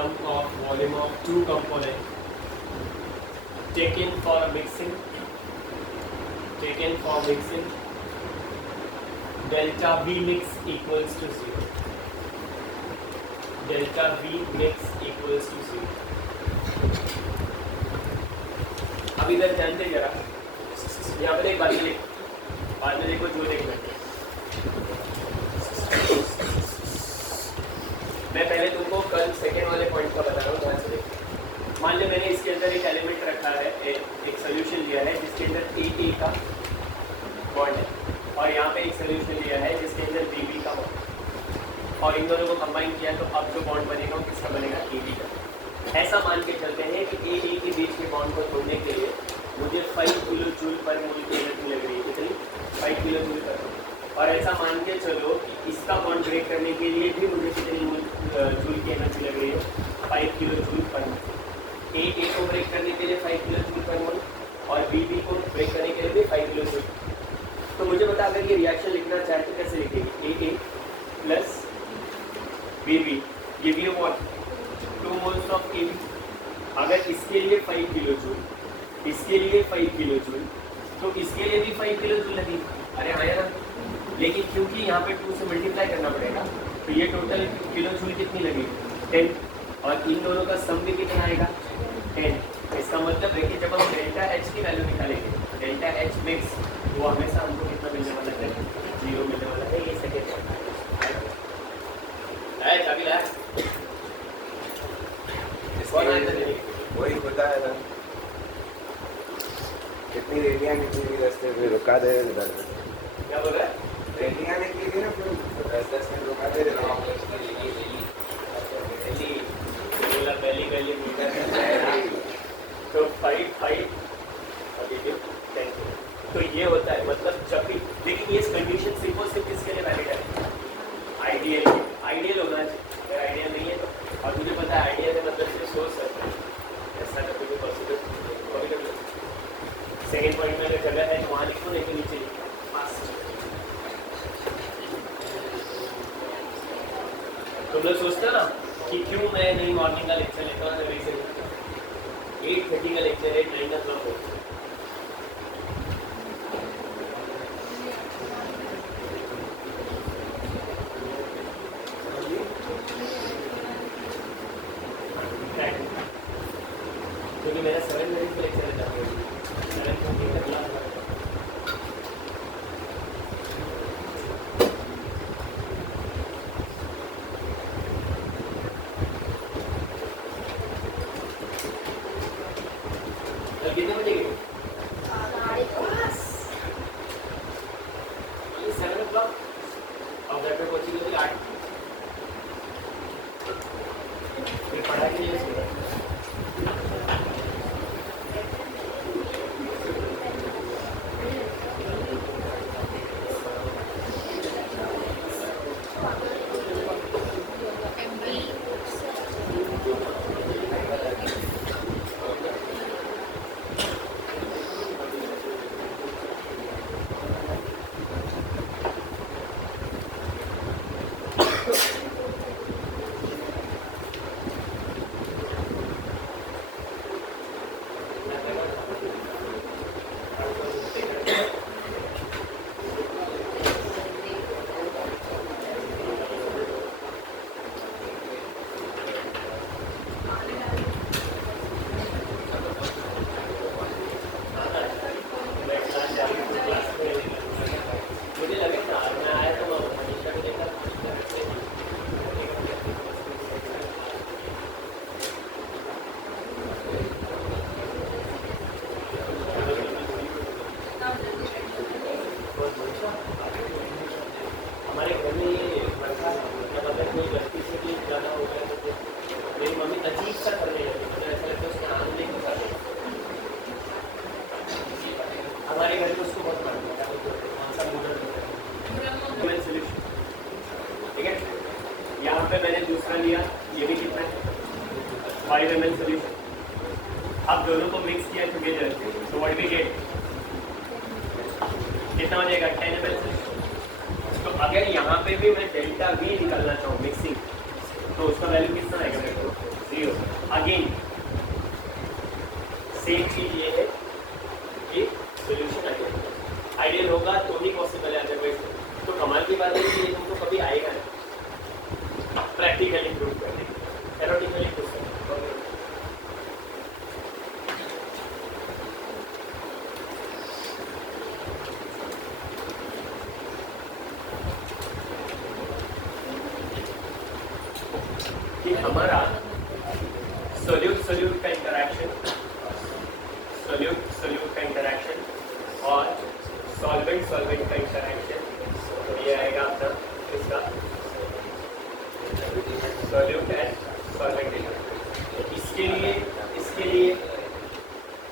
sum of volume of two components taken for mixing delta V mix equals to 0. Delta V mix equals to 0. अब इधर ध्यान दे जरा, यहाँ पर एक बात लिख, बाद में देखो जो देखना है। मैं पहले तुमको कल सेकेंड वाले पॉइंट का बता रहा हूँ, ध्यान से देखो। मान लो मैंने इसके अंदर एक एलिमेंट रखा है, एक सोल्यूशन लिया है जिसके अंदर AA का बॉन्ड है, और यहाँ पे एक सोल्यूशन लिया है जिसके अंदर BB का बॉन्ड, और इन दोनों को कंबाइन किया तो अब जो बॉन्ड बनेगा वो किसका बनेगा, AB का। ऐसा मान के चलते हैं कि AA के बीच के बॉन्ड को तोड़ने के लिए मुझे 5 किलो जूल पर मोल की एनर्जी लग रही है, कितनी, 5 किलो जूल पर। और ऐसा मान के चलो कि इसका बॉन्ड ब्रेक करने के लिए भी मुझे कितनी जूल की एनर्जी लग रही है, 5 किलो जूल पर मोल। AA को ब्रेक करने के लिए 5 किलो जूल पर मोल, और BB को ब्रेक करने के लिए भी 5 किलो जूल। तो मुझे बता, अगर ये रिएक्शन लिखना चाहे तो कैसे लिखेगी, AA plus BB give you what, 2 moles of AB। अगर इसके लिए 5 किलो जूल, इसके लिए 5 किलो जूल, तो इसके लिए भी 5 किलो जूल लगेगी। अरे आया ना, लेकिन क्योंकि यहाँ पे 2 से मल्टीप्लाई करना पड़ेगा तो ये टोटल किलो जूल कितनी लगेगी, 10, और इन दोनों का सम भी कितना आएगा, 10। इसका मतलब है कि जब हम डेल्टा H की वैल्यू निकालेंगे, डेल्टा H मिक्स, वो हमेशा हमको कितना मिलने वाला है, 0 मिलने वाला है। ये सेकेंड चाबी लाया, वही बताया था, कितनी रेलियाँ निकली रास्ते में, रुका दे रहे। क्या बोल रहा है, रेलियाँ निकली थी ना, फिर 10 मिनट रुका दे रहे। तो 5 तो ये होता है, मतलब जब भी, लेकिन ये कंडीशन सिर्फ और सिर्फ किसके लिए वैलिड है, आइडियल होना चाहिए। अगर आइडियल नहीं है तो, और मुझे पता है आइडियल है मतलब सिर्फ सोच सकते हैं, ऐसा कभी भी पॉसिबल। सेकेंड पॉइंट में अगर जगह है तो वहाँ लिखो, नहीं तो नीचे लिखो फास्ट। तुम लोग सोचते हो ना कि क्यों मैं नहीं मॉर्निंग का लेक्चर लेता हूँ, रीजन 8:30 का लेक्चर है, 9 o'clock हो। क्योंकि मेरा 7 मिनट का लेक्चर रहता है, 7:30 का क्लास। कितने बजे गए, 7 o'clock, और घर पे पहुंची थी 8। फिर पढ़ा के लिए पे मैंने दूसरा लिया, ये भी कितना है 5 ml सोल्यूशन। अब दोनों को मिक्स किया टुगेदर, तो व्हाट वी गेट कितना हो जाएगा 10 ml सोल्यूशन। तो अगर यहाँ पे भी मैं डेल्टा V निकालना चाहूँ मिक्सिंग, तो उसका वैल्यू कितना आएगा मेरे को प्रैक्टिकली प्रूव कर देंगे, थ्योरेटिकली कुछ नहीं। कि हमारा सोल्यूट सोल्यूट का इंटरेक्शन, सोल्यूट सोल्यूट का इंटरेक्शन और सॉल्वेंट सॉल्वेंट का इंटरेक्शन, तो ये आएगा अपना इसका सोल्यूट एंड सॉल्वेंट इंटरेक्शन। इसके लिए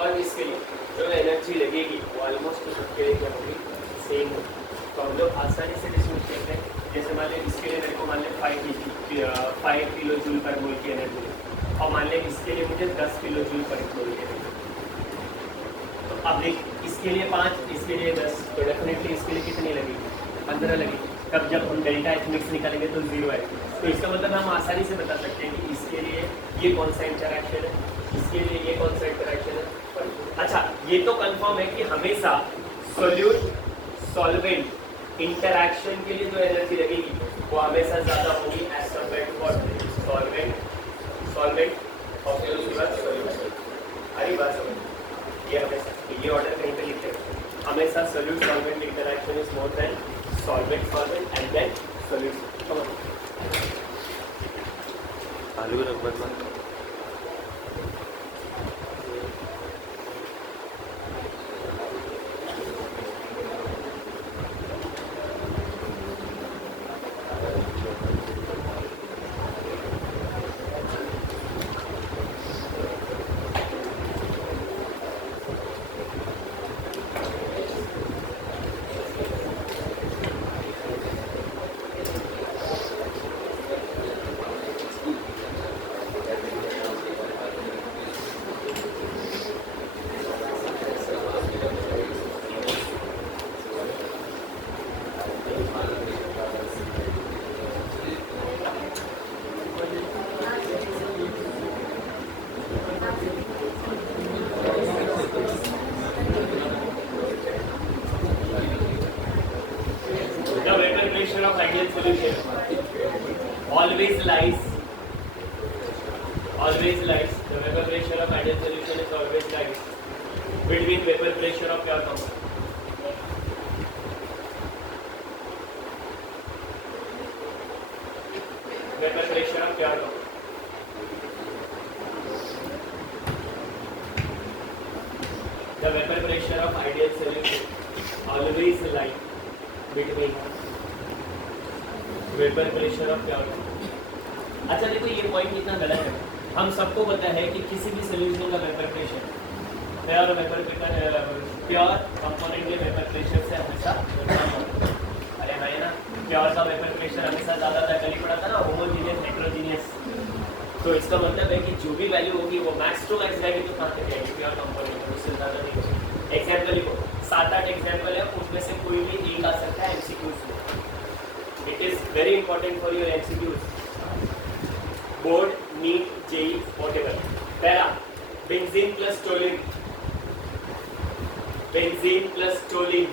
और इसके लिए जो एनर्जी लगेगी वो ऑलमोस्ट सबके लिए क्या होगी, सेम होगी। तो हम लोग आसानी से डिस्कस करते हैं। जैसे मान लें इसके लिए मेरे को मान लें 5 किलो जूल पर मोल की एनर्जी, और मान लें इसके लिए मुझे 10 किलो जूल पर मोल की एनर्जी। तो अब देख, इसके लिए 5, इसके लिए 10, तो डेफिनेटली इसके लिए कितनी लगेगी, 15 लगेगी। तब जब हम डेल्टा एच मिक्स निकालेंगे तो 0 आएगी। तो इसका मतलब हम आसानी से बता सकते हैं कि इसके लिए ये कौन सा इंटरेक्शन है, इसके लिए ये कौन सा इंटरेक्शन है। अच्छा, ये तो कंफर्म है कि हमेशा सोल्यूट सॉल्वेंट इंटरेक्शन के लिए जो एनर्जी लगेगी वो हमेशा ज़्यादा होगी एज कम्पेयर टू सॉल्वेंट और फिर उसके बाद सोल्यूट। अरे बात समझ, ये हमेशा ये ऑर्डर कहीं पे लिखे हमेशा solute solvent interaction is more than solvent solvent and then solute. आलू रबर में of ideal solution always lies the vapor pressure of ideal solution is always lies between vapor pressure of pure compound. Vapor pressure of pure compound. The vapor pressure of ideal solution always lies between vapour pressure of pure. अच्छा देखो, ये point कितना गलत है। हम सबको पता है कि किसी भी सोल्यूशन का वेपर प्रेशर प्योर कंपोनेंट के वेपर प्रेशर से हमेशा कम होता है। अरे भाई ना, प्योर का वेपर प्रेशर हमेशा ज़्यादा था, कल ही पड़ा था ना, होमोजीनियस हेटेरोजीनियस। तो इसका मतलब है कि जो भी वैल्यू होगी वो मैक्स टू मैक्स जाएगी, तो कहाँ तक जाएगी, प्योर कंपोनेंट, उससे ज़्यादा नहीं। एग्जाम्पल लिखो, 7-8 एग्जाम्पल है, उसमें से कोई भी एक आ सकता है MCQs में। It is very important for your MCQs. Board, NEET, JEE, whatever. Para, benzene plus toluene. Benzene plus toluene.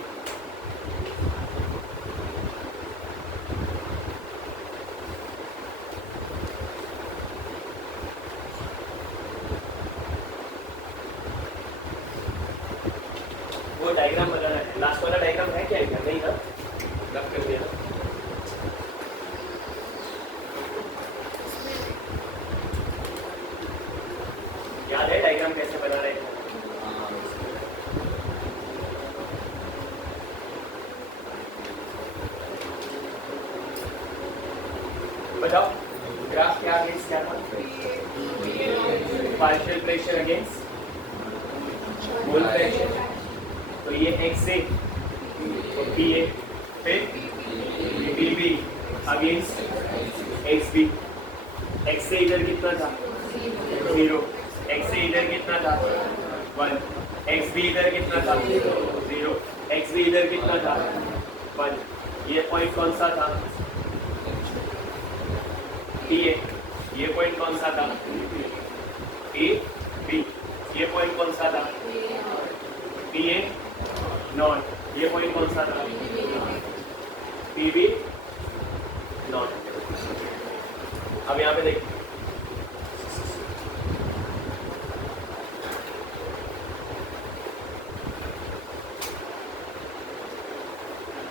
वो डायग्राम बनाना है। लास्ट वाला डायग्राम है क्या? नहीं ना, रख कर दिया। याद है डायग्राम कैसे बना रहे हैं? बताओ, ग्राफ क्या अगेंस्ट क्या था? पार्शियल प्रेशर अगेंस्ट मोल प्रेशर। तो ये x से तो PA, फिर PB अगेंस्ट XB। x से इधर कितना था? 0। x से इधर कितना था? 1। xb इधर कितना था? 0। xb इधर कितना था? 1। ये पॉइंट कौन सा था? PA। ये पॉइंट कौन सा था? AB। ये पॉइंट कौन सा था? PA not. ये पॉइंट कौन सा था? PB not. अब यहाँ पे देखिए,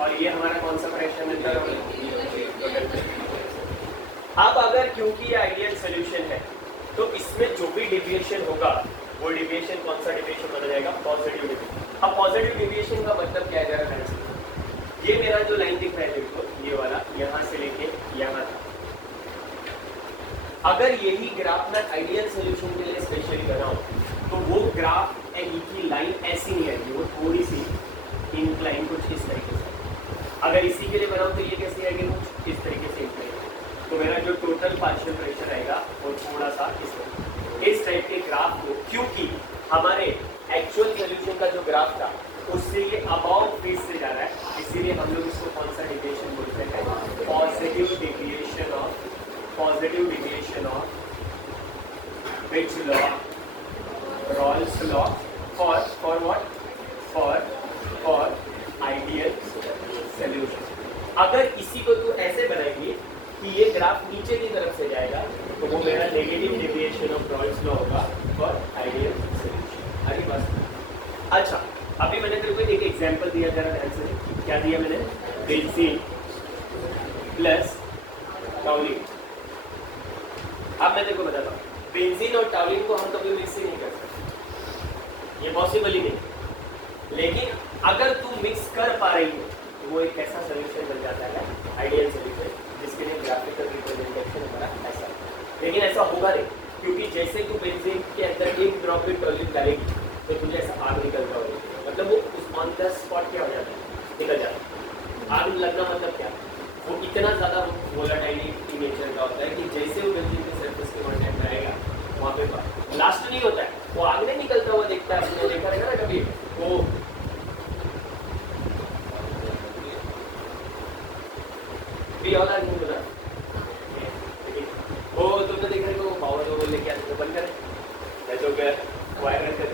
और ये हमारा कौन सा प्रेशर मिलता है? अब अगर क्योंकि ये आइडियल सोल्यूशन है तो इसमें जो भी डिविएशन होगा वो डिविएशन कौन सा डिविएशन माना जाएगा? Positive deviation. अब पॉजिटिव डिविएशन का मतलब क्या है जरा ध्यान से, ये मेरा जो लाइन दिख रहा है देखो, ये वाला यहाँ से लेके यहाँ तक, अगर यही ग्राफ मैं आइडियल सोल्यूशन के लिए स्पेशली बनाऊं तो वो ग्राफ की लाइन ऐसी नहीं आएगी, वो थोड़ी सी इंक्लाइन कुछ इस तरीके से। अगर इसी के लिए बनाऊं तो ये कैसे आएगी? कुछ इस तरीके से इंक्लाइन। तो मेरा जो टोटल पार्शियल प्रेशर आएगा वो थोड़ा सा इस टाइप के ग्राफ को, क्योंकि हमारे एक्चुअल सोल्यूशन का जो ग्राफ था उससे ये अबाउट फेज से जा रहा है, इसीलिए हम लोग इसको कौन सा डिविएशन बोलते हैं? Positive deviation of which law? Rawls law for what? For ideal solution. अगर इसी को तू ऐसे बनाएंगे कि ये ग्राफ नीचे की तरफ से जाएगा तो वो मेरा negative deviation of Rawls law होगा फॉर आइडियल सोल्यूशन। आगे बस। अच्छा, अभी मैंने तेरे को एक एग्जांपल दिया, जरा ध्यान से। क्या दिया मैंने? Benzene plus टाउलिन। अब मैं तेरे को बताता हूँ, बेंजीन और टाउलिन को हम कभी मिक्स ही नहीं कर सकते, ये पॉसिबल ही नहीं। लेकिन अगर तू मिक्स कर पा रही है तो वो एक ऐसा सोल्यूशन बन जाता है आइडियल सोल्यूशन, जिसके लिए ग्राफिकल रिप्रेजेंटेशन हमारा ऐसा है। लेकिन ऐसा होगा नहीं, क्योंकि जैसे तू बेंजीन के अंदर एक ड्रॉप भी टॉलिन डालेगी तो तुझे ऐसा आग निकलता होगा, मतलब वो उस ऑन द स्पॉट क्या हो जाता है? निकल जाता है। आग लगना मतलब क्या? वो इतना ज़्यादा वोलेटाइलिटी नेचर का होता है कि जैसे वो बेंजीन के सरफेस के कॉन्टैक्ट में आएगा वहाँ पे ब्लास्ट नहीं होता है, वो आग नहीं निकलता हुआ देखता है। आपने देखा रहेगा ना कभी वो वाला नहीं बोला वो तुमने देखा है, वो पावर वो लेके आते बंद करें, जैसे हो गया वायर रख कर